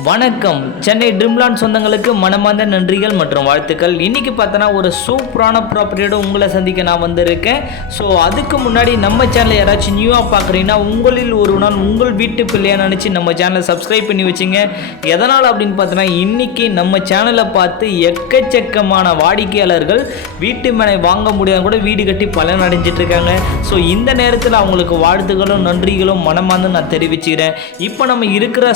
வணக்கம். சென்னை ட்ரீம்லாண்ட் சொந்தங்களுக்கு மனமார்ந்த நன்றிகள் மற்றும் வாழ்த்துக்கள். இன்றைக்கி பார்த்தோன்னா ஒரு சூப்பரான ப்ராப்பர்ட்டியோட உங்களை சந்திக்க நான் வந்திருக்கேன். ஸோ அதுக்கு முன்னாடி நம்ம சேனலை யாராச்சும் நியூவாக பார்க்குறீங்கன்னா உங்களில் ஒரு நாள் உங்கள் வீட்டு பிள்ளையாக நினச்சி நம்ம சேனலை சப்ஸ்கிரைப் பண்ணி வச்சுங்க. எதனால் அப்படின்னு பார்த்தோன்னா இன்றைக்கி நம்ம சேனலை பார்த்து எக்கச்சக்கமான வாடிக்கையாளர்கள் வீட்டு மேலே வாங்க முடியாத கூட வீடு கட்டி பலன் அடைஞ்சிட்ருக்காங்க. ஸோ இந்த நேரத்தில் அவங்களுக்கு வாழ்த்துக்களும் நன்றிகளும் மனமார்ந்து நான் தெரிவிச்சுக்கிறேன். இப்போ நம்ம இருக்கிற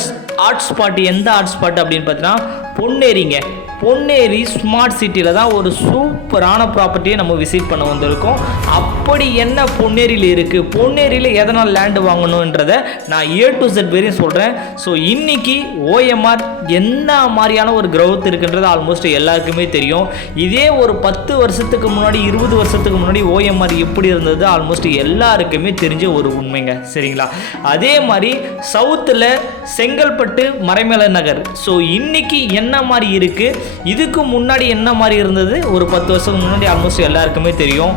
ஆர்ட் ஸ்பாட் எந்த ஆர்ட் ஸ்பாட் அப்படின்னு பார்த்தீங்கன்னா பொன்னேரிங்க. பொன்னேரி ஸ்மார்ட் சிட்டியில் தான் ஒரு சூப்பரான ப்ராப்பர்ட்டியை நம்ம விசிட் பண்ண வந்திருக்கோம். அப்படி என்ன பொன்னேரியில் இருக்குது, பொன்னேரியில் எதனால் லேண்டு வாங்கணுன்றதை நான் A to Z வரையும் சொல்கிறேன். ஸோ இன்றைக்கி OMR என்ன மாதிரியான ஒரு க்ரோத் இருக்குன்றது ஆல்மோஸ்ட் எல்லாருக்குமே தெரியும். இதே ஒரு 10 வருஷத்துக்கு முன்னாடி 20 வருஷத்துக்கு முன்னாடி OMR எப்படி இருந்தது ஆல்மோஸ்ட் எல்லாருக்குமே தெரிஞ்ச ஒரு உண்மைங்க. சரிங்களா? அதே மாதிரி சவுத்தில் செங்கல்பட்டு மறைமலை நகர். ஸோ இன்றைக்கி என்ன மாதிரி இருக்குது, இதுக்கு முன்னாடி என்ன மாதிரி இருந்தது ஒரு 10 வருஷத்துக்கு முன்னாடி ஆல்மோஸ்ட் எல்லாருக்குமே தெரியும்.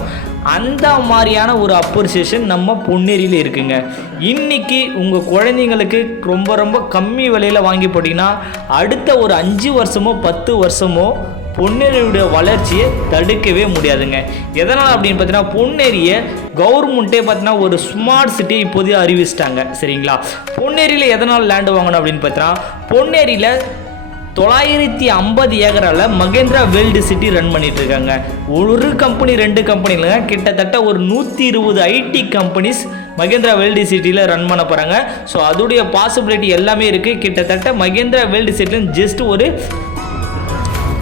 அந்த மாதிரியான ஒரு அப்ரிசியேஷன் நம்ம பொன்னேரியில் இருக்குங்க. இன்றைக்கி உங்கள் குழந்தைங்களுக்கு ரொம்ப ரொம்ப கம்மி விலையில் வாங்கி போட்டிங்கன்னா அடுத்த ஒரு 5 வருஷமோ 10 வருஷமோ பொன்னேரியுடைய வளர்ச்சியை தடுக்கவே முடியாதுங்க. எதனால் அப்படின்னு பார்த்தீங்கன்னா பொன்னேரியை கவர்மெண்ட்டே பார்த்தீங்கன்னா ஒரு ஸ்மார்ட் சிட்டியை இப்போதைய அறிவிச்சிட்டாங்க. சரிங்களா? பொன்னேரியில் எதனால் லேண்டு வாங்கணும் அப்படின்னு பார்த்தீங்கன்னா பொன்னேரியில் 950 ஏக்கரால் மகேந்திரா வேர்ல்டு சிட்டி ரன் பண்ணிட்டு இருக்காங்க. ஒரு கம்பெனி 2 கம்பெனி இல்லைங்க, கிட்டத்தட்ட ஒரு 120 IT கம்பெனிஸ் மகேந்திரா வேர்ல்டு சிட்டியில் ரன் பண்ண போகிறாங்க. ஸோ அதோடைய பாசிபிலிட்டி எல்லாமே இருக்குது. கிட்டத்தட்ட மகேந்திரா வேர்ல்டு சிட்டியில் ஜஸ்ட் ஒரு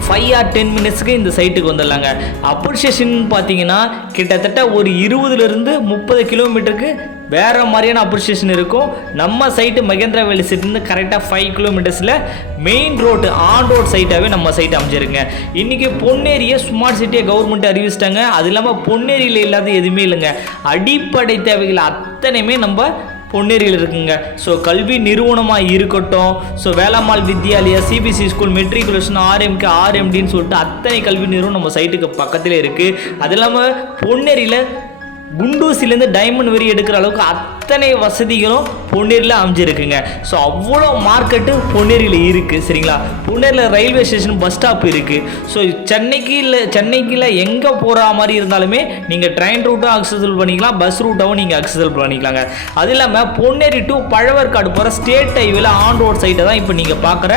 5 or 10 மினிட்ஸ்க்கு இந்த சைட்டுக்கு வந்துடலாங்க. அப்ரிசியேஷன் பார்த்தீங்கன்னா கிட்டத்தட்ட ஒரு 20லேருந்து 30 கிலோமீட்டருக்கு வேறு மாதிரியான அப்ரிசியேஷன் இருக்கும். நம்ம சைட்டு மகேந்திரா வேலி சைட்லேருந்து கரெக்டாக 5 கிலோமீட்டர்ஸில் மெயின் ரோடு ஆன் ரோட் சைட்டாகவே நம்ம சைட் அமைச்சிருங்க. இன்றைக்கி பொன்னேரியை ஸ்மார்ட் சிட்டியை கவர்மெண்ட் அறிவிச்சிட்டாங்க. அது இல்லாமல் பொன்னேரியில் இல்லாத எதுவுமே இல்லைங்க. அடிப்படை தேவைகள் அத்தனையுமே நம்ம பொன்னேரியில் இருக்குங்க. ஸோ கல்வி நிறுவனமாக இருக்கட்டும், so Velammal Vidyalaya, CBSE school, matriculation, RMK, RMDன்னு சொல்லிட்டு அத்தனை கல்வி நிறுவனம் நம்ம சைட்டுக்கு பக்கத்தில் இருக்குது. அது இல்லாமல் பொன்னேரியில் குண்டூசிலேருந்து டைமண்ட் வெறி எடுக்கிற அளவுக்கு அத்தனை வசதிகளும் பொன்னேரியில் அமைஞ்சிருக்குங்க. ஸோ அவ்வளோ மார்க்கெட்டு பொன்னேரியில் இருக்குது. சரிங்களா? பொன்னேரியில் ரயில்வே ஸ்டேஷன், பஸ் ஸ்டாப் இருக்குது. ஸோ சென்னைக்குள்ள எங்கே போகிற மாதிரி இருந்தாலுமே நீங்கள் ட்ரெயின் ரூட்டும் அக்சசபிள் பண்ணிக்கலாம், பஸ் ரூட்டாகவும் நீங்கள் அக்சசபிள் பண்ணிக்கலாங்க. அது இல்லாமல் பொன்னேரி டு பழவர்காடு போகிற ஸ்டேட் ஹைவேல ஆன் ரோட் சைட்டை தான் இப்போ நீங்கள் பார்க்குற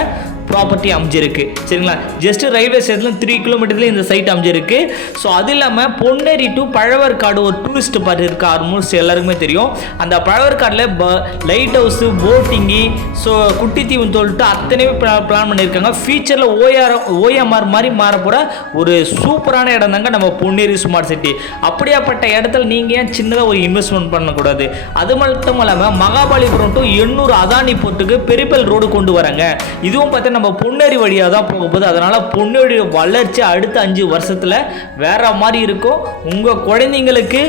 ப்ராப்பர்ட்டி அமைஞ்சிருக்கு. சரிங்களா? ஜஸ்ட் ரயில்வே ஸ்டேஷனில் 3 கிலோமீட்டர்ல இந்த சைட் அமைஞ்சிருக்கு. ஸோ அது இல்லாமல் பொன்னேரி டு பழவர்காடு ஒரு டூரிஸ்ட் பார்ட் இருக்குது. ஆல்மோஸ்ட் எல்லாருக்குமே தெரியும். அந்த பழவர்காடில் லைட் ஹவுஸு, போட்டிங்கு, ஸோ குட்டித்தீவுன்னு சொல்லிட்டு அத்தனையுமே பிளான் பண்ணியிருக்காங்க. ஃபியூச்சரில் OMR மாதிரி மாற போகிற ஒரு சூப்பரான இடம் தாங்க நம்ம பொன்னேரி ஸ்மார்ட் சிட்டி. அப்படியாப்பட்ட இடத்துல நீங்கள் ஏன் சின்னதாக ஒரு இன்வெஸ்ட்மெண்ட் பண்ணக்கூடாது? அது மட்டும் இல்லாமல் மகாபலிபுரம் டு எண்ணூர் அதானி போர்ட்டுக்கு பெரிப்பல் ரோடு கொண்டு வராங்க. இதுவும் பார்த்தா நம்ம பொன்னேரி வழியாக தான் போக போகுது. அதனால் பொன்னேரி வளர்ச்சி அடுத்த 5 வருஷத்தில் வேற மாதிரி இருக்கும். உங்கள் குழந்தைங்களுக்கு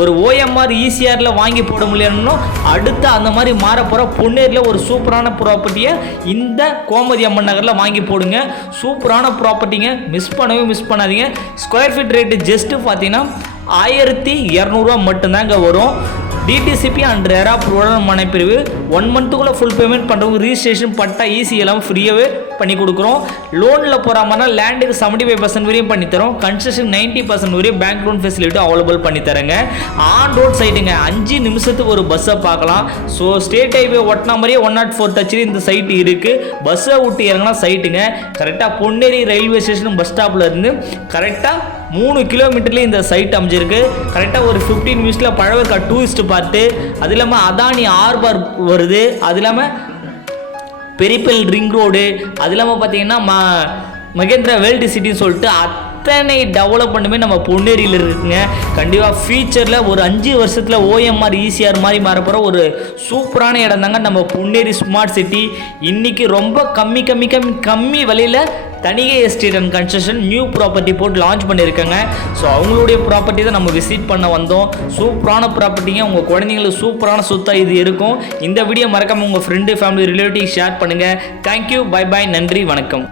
ஒரு OMR ECRல வாங்கி போட முடியலன்னு அடுத்த அந்த மாதிரி மாற போகிற பொன்னேரியில் ஒரு சூப்பரான ப்ராப்பர்ட்டியை இந்த கோமதி அம்மன் நகரில் வாங்கி போடுங்க. சூப்பரான ப்ராப்பர்ட்டிங்க, மிஸ் பண்ணாதீங்க. ஸ்கொயர் ஃபீட் ரேட்டு ஜஸ்ட்டு பார்த்தீங்கன்னா 1200 ரூபா மட்டும்தாங்க வரும். DTCP அண்ட் ரெரா ப்ரூவல் மனைப்பிரிவு 1 மந்த்துக்குள்ளே ஃபுல் பேமெண்ட் பண்ணுறவங்க ரிஜிஸ்ட்ரேஷன் பட்டா ஈஸி எல்லாம் ஃப்ரீயாகவே பண்ணி கொடுக்குறோம். லோனில் போகிற மாதிரினா லேண்டுக்கு 75% வரையும் பண்ணித்தரோம். கன்ஸ்ட்ரக்ஷன் 90% வரையும் பேங்க் லோன் ஃபெசிலிட்டி அவைலபிள் பண்ணித்தரேங்க. ஆன் ரோட் சைட்டுங்க, 5 நிமிஷத்துக்கு ஒரு பஸ்ஸை பார்க்கலாம். ஸோ ஸ்டேட் ஹைவே ஒட்டினா மாதிரியே 104 டச்சில் இந்த சைட்டு இருக்குது. பஸ்ஸை விட்டு இறங்கினா சைட்டுங்க. கரெக்டாக பொன்னேரி ரயில்வே ஸ்டேஷன் பஸ் ஸ்டாப்பில் இருந்து கரெக்டாக 3 கிலோமீட்டர்லேயே இந்த சைட் அமைஞ்சிருக்கு. கரெக்டாக ஒரு 15 நிமிஷத்தில் பழவர்காடு டூரிஸ்ட் பார்த்து, அது இல்லாமல் அதானி ஆர்பர் வருது, அது இல்லாமல் பெரிப்பல் ரிங் ரோடு, அது இல்லாமல் பார்த்தீங்கன்னா மகேந்திரா வேர்ல்டு சிட்டின்னு சொல்லிட்டு அத்தனை டெவலப்மெண்ட்டுமே நம்ம பொன்னேரியில் இருக்குங்க. கண்டிப்பாக ஃபியூச்சரில் ஒரு 5 வருஷத்தில் OMR ECR மாதிரி மாற போகிற ஒரு சூப்பரான இடம் தாங்க நம்ம பொன்னேரி ஸ்மார்ட் சிட்டி. இன்றைக்கி ரொம்ப கம்மி விலையில் Thanigai estate and construction new property போட்டு லான்ச் பண்ணியிருக்காங்க. ஸோ அவங்களுடைய ப்ராப்பர்ட்டி தான் நம்ம விசிட் பண்ண வந்தோம். சூப்பரான ப்ராப்பர்ட்டிங்க, உங்கள் குழந்தைங்களுக்கு சூப்பரான சொத்தாக இது இருக்கும். இந்த வீடியோ மறக்காமல் உங்கள் ஃப்ரெண்டு, ஃபேமிலி, ரிலேட்டிவ் ஷேர் பண்ணுங்கள். தேங்க்யூ, பை பாய், நன்றி, வணக்கம்.